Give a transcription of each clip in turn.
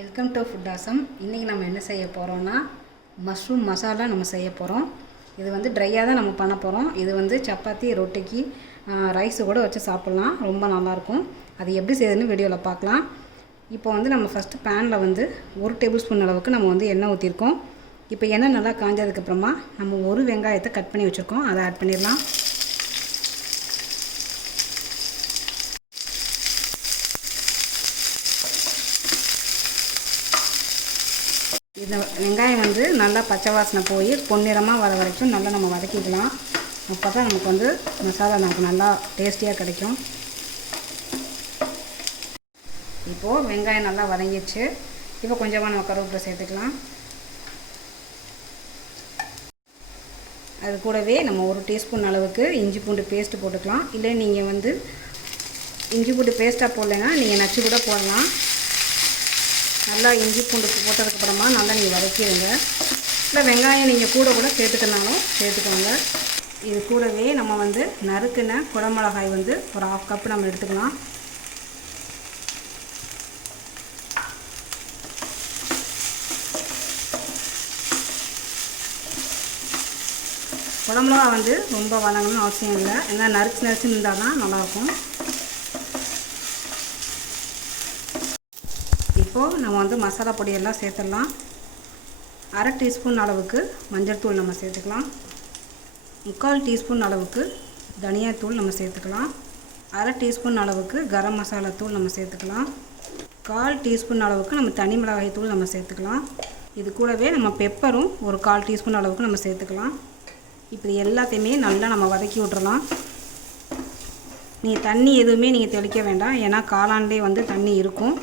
Welcome to food awesome. இன்றைக்கி நம்ம என்ன செய்ய போகிறோம்னா மஷ்ரூம் மசாலா நம்ம செய்ய போகிறோம். இது வந்து ட்ரையாக தான் நம்ம பண்ண போகிறோம். இது வந்து சப்பாத்தி ரொட்டிக்கு ரைஸு கூட வச்சு சாப்பிட்லாம், ரொம்ப நல்லாயிருக்கும். அது எப்படி செய்யுதுன்னு வீடியோவில் பார்க்கலாம். இப்போ வந்து நம்ம ஃபஸ்ட்டு பேனில் வந்து 1 டேபிள் ஸ்பூன் அளவுக்கு நம்ம வந்து எண்ணெய் ஊற்றிருக்கோம். இப்போ எண்ணெய் நல்லா காஞ்சதுக்கப்புறமா நம்ம ஒரு வெங்காயத்தை கட் பண்ணி வச்சுருக்கோம், அதை ஆட் பண்ணிடலாம். இந்த வெங்காயம் வந்து நல்லா பச்சை வாசனை போய் பொன்னிறமாக வர வரைக்கும் நல்லா நம்ம வதக்கிக்கலாம். அப்போ தான் நமக்கு வந்து மசாலா நமக்கு நல்லா டேஸ்டியாக கிடைக்கும். இப்போது வெங்காயம் நல்லா வதங்கிடுச்சு. இப்போ கொஞ்சமாக நம்ம கருவேப்பிலை சேர்த்துக்கலாம். அது கூடவே நம்ம 1 டீஸ்பூன் அளவுக்கு இஞ்சி பூண்டு பேஸ்ட்டு போட்டுக்கலாம். இல்லை நீங்கள் வந்து இஞ்சி பூண்டு பேஸ்ட்டாக போடலைன்னா நீங்கள் நச்சு கூட போடலாம். நல்லா இஞ்சி பூண்டு போட்டதுக்கப்புறமா நல்லா நீங்கள் வதக்கிடுங்க. இல்லை வெங்காயம் நீங்கள் கூட சேர்த்துக்கனாலும் சேர்த்துக்கோங்க. இது கூடவே நம்ம வந்து நறுக்குன குடமிளகாய் வந்து ஒரு 1/2 கப்பு நம்ம எடுத்துக்கலாம். குடமிளகா வந்து ரொம்ப வதங்கணும்னு அவசியம் இல்லை, ஏன்னா நறுச்சு இருந்தால் தான் நல்லாயிருக்கும். இப்போது நம்ம வந்து மசாலா பொடியெல்லாம் சேர்த்துடலாம். 1/2 டீஸ்பூன் அளவுக்கு மஞ்சள் தூள் நம்ம சேர்த்துக்கலாம். 3/4 டீஸ்பூன் அளவுக்கு தனியாத்தூள் நம்ம சேர்த்துக்கலாம். 1/2 டீஸ்பூன் அளவுக்கு கரம் மசாலா தூள் நம்ம சேர்த்துக்கலாம். 1/4 டீஸ்பூன் அளவுக்கு நம்ம தனி மிளகாய் தூள் நம்ம சேர்த்துக்கலாம். இது கூடவே நம்ம பெப்பரும் ஒரு 1/4 டீஸ்பூன் அளவுக்கு நம்ம சேர்த்துக்கலாம். இப்போ எல்லாத்தையுமே நல்லா நம்ம வதக்கி விட்றலாம். நீங்கள் தண்ணி எதுவுமே நீங்கள் தெளிக்க வேண்டாம், ஏன்னா காளான்லேயே வந்து தண்ணி இருக்கும்.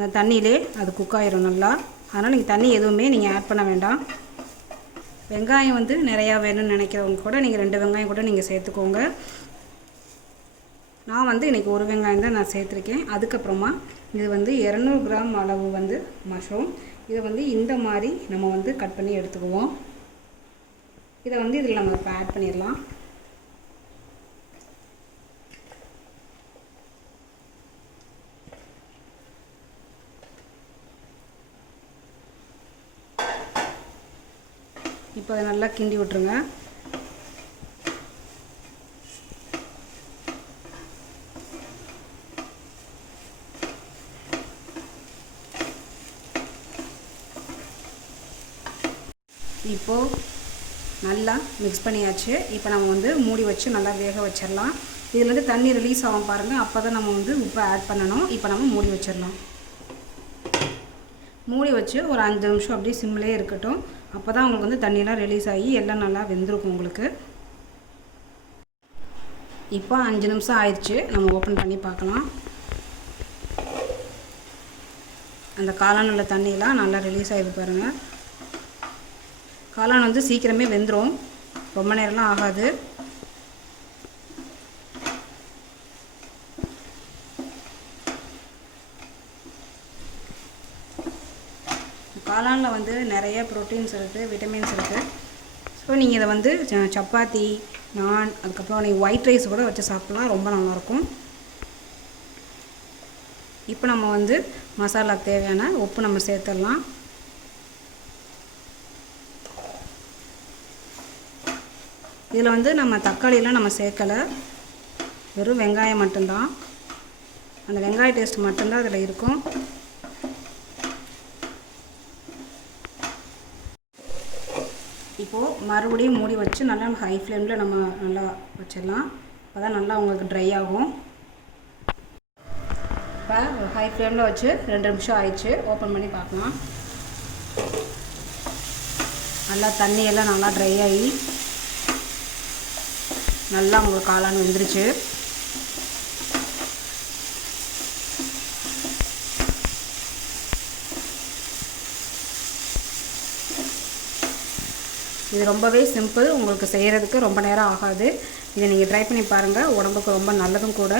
அந்த தண்ணியிலே அது குக் ஆயிரும் நல்லா. அதனால் நீங்கள் தண்ணி எதுவுமே நீங்கள் ஆட் பண்ண வேண்டாம். வெங்காயம் வந்து நிறையா வேணும்னு நினைக்கிறவங்க கூட நீங்கள் 2 வெங்காயம் கூட நீங்கள் சேர்த்துக்கோங்க. நான் வந்து இன்றைக்கி 1 வெங்காயம் தான் நான் சேர்த்துருக்கேன். அதுக்கப்புறமா இது வந்து 200 கிராம் அளவு வந்து மஷ்ரூம். இதை வந்து இந்த மாதிரி நம்ம வந்து கட் பண்ணி எடுத்துக்குவோம். இதை வந்து இதில் நம்ம இப்போ ஆட் பண்ணிடலாம். இப்போ அதை நல்லா கிண்டி விட்டுருங்க. இப்போது நல்லா மிக்ஸ் பண்ணியாச்சு. இப்போ நம்ம வந்து மூடி வச்சு நல்லா வேக வச்சிடலாம். இதுலேருந்து தண்ணி ரிலீஸ் ஆகும் பாருங்கள், அப்போ தான் நம்ம வந்து உப்பை ஆட் பண்ணணும். இப்போ நம்ம மூடி வச்சிடலாம். மூடி வச்சு ஒரு 5 நிமிஷம் அப்படியே சிம்லேயே இருக்கட்டும். அப்போ தான் உங்களுக்கு வந்து தண்ணியெலாம் ரிலீஸ் ஆகி எல்லாம் நல்லா வெந்திருக்கும் உங்களுக்கு. இப்போ 5 நிமிஷம் ஆயிடுச்சு. நம்ம ஓப்பன் பண்ணி பார்க்கலாம். அந்த காளான் உள்ள தண்ணியெலாம் நல்லா ரிலீஸ் ஆகிருக்கு பாருங்கள். காளான் வந்து சீக்கிரமே வெந்துடும், ரொம்ப நேரம்லாம் ஆகாது. காளானில் வந்து நிறைய ப்ரோட்டீன்ஸ் இருக்குது, விட்டமின்ஸ் இருக்குது. ஸோ நீங்கள் இதை வந்து சப்பாத்தி, நான், அதுக்கப்புறம் நீங்கள் ஒயிட் ரைஸ் கூட வச்சு சாப்பிட்லாம், ரொம்ப நல்லாயிருக்கும். இப்போ நம்ம வந்து மசாலாக்கு தேவையான உப்பு நம்ம சேர்த்துடலாம். இதில் வந்து நம்ம தக்காளியெலாம் நம்ம சேர்க்கலை, வெறும் வெங்காயம் மட்டும்தான். அந்த வெங்காய டேஸ்ட் மட்டும்தான் அதில் இருக்கும். இப்போது மறுபடியும் மூடி வச்சு நல்லா ஹை ஃப்ளேமில் நம்ம நல்லா வச்சிடலாம். அப்போ தான் நல்லா உங்களுக்கு ட்ரை ஆகும். இப்போ ஹை ஃப்ளேமில் வச்சு 2 நிமிஷம் ஆயிடுச்சு. ஓப்பன் பண்ணி பார்க்கலாம். நல்லா தண்ணியெல்லாம் நல்லா ட்ரை ஆகி நல்லா உங்களுக்கு காளான் வெந்துருச்சு. இது ரொம்பவே சிம்பிள், உங்களுக்கு செய்கிறதுக்கு ரொம்ப நேரம் ஆகாது. இதை நீங்கள் ட்ரை பண்ணி பாருங்கள், உடம்புக்கு ரொம்ப நல்லதும் கூட.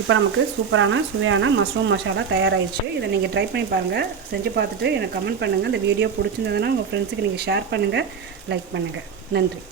இப்போ நமக்கு சூப்பரான சுவையான மஷ்ரூம் மசாலா தயாராகிடுச்சு. இதை நீங்கள் ட்ரை பண்ணி பாருங்கள், செஞ்சு பார்த்துட்டு எனக்கு கமெண்ட் பண்ணுங்கள். இந்த வீடியோ பிடிச்சிருந்ததுன்னா உங்கள் ஃப்ரெண்ட்ஸுக்கு நீங்கள் ஷேர் பண்ணுங்கள், லைக் பண்ணுங்கள். நன்றி.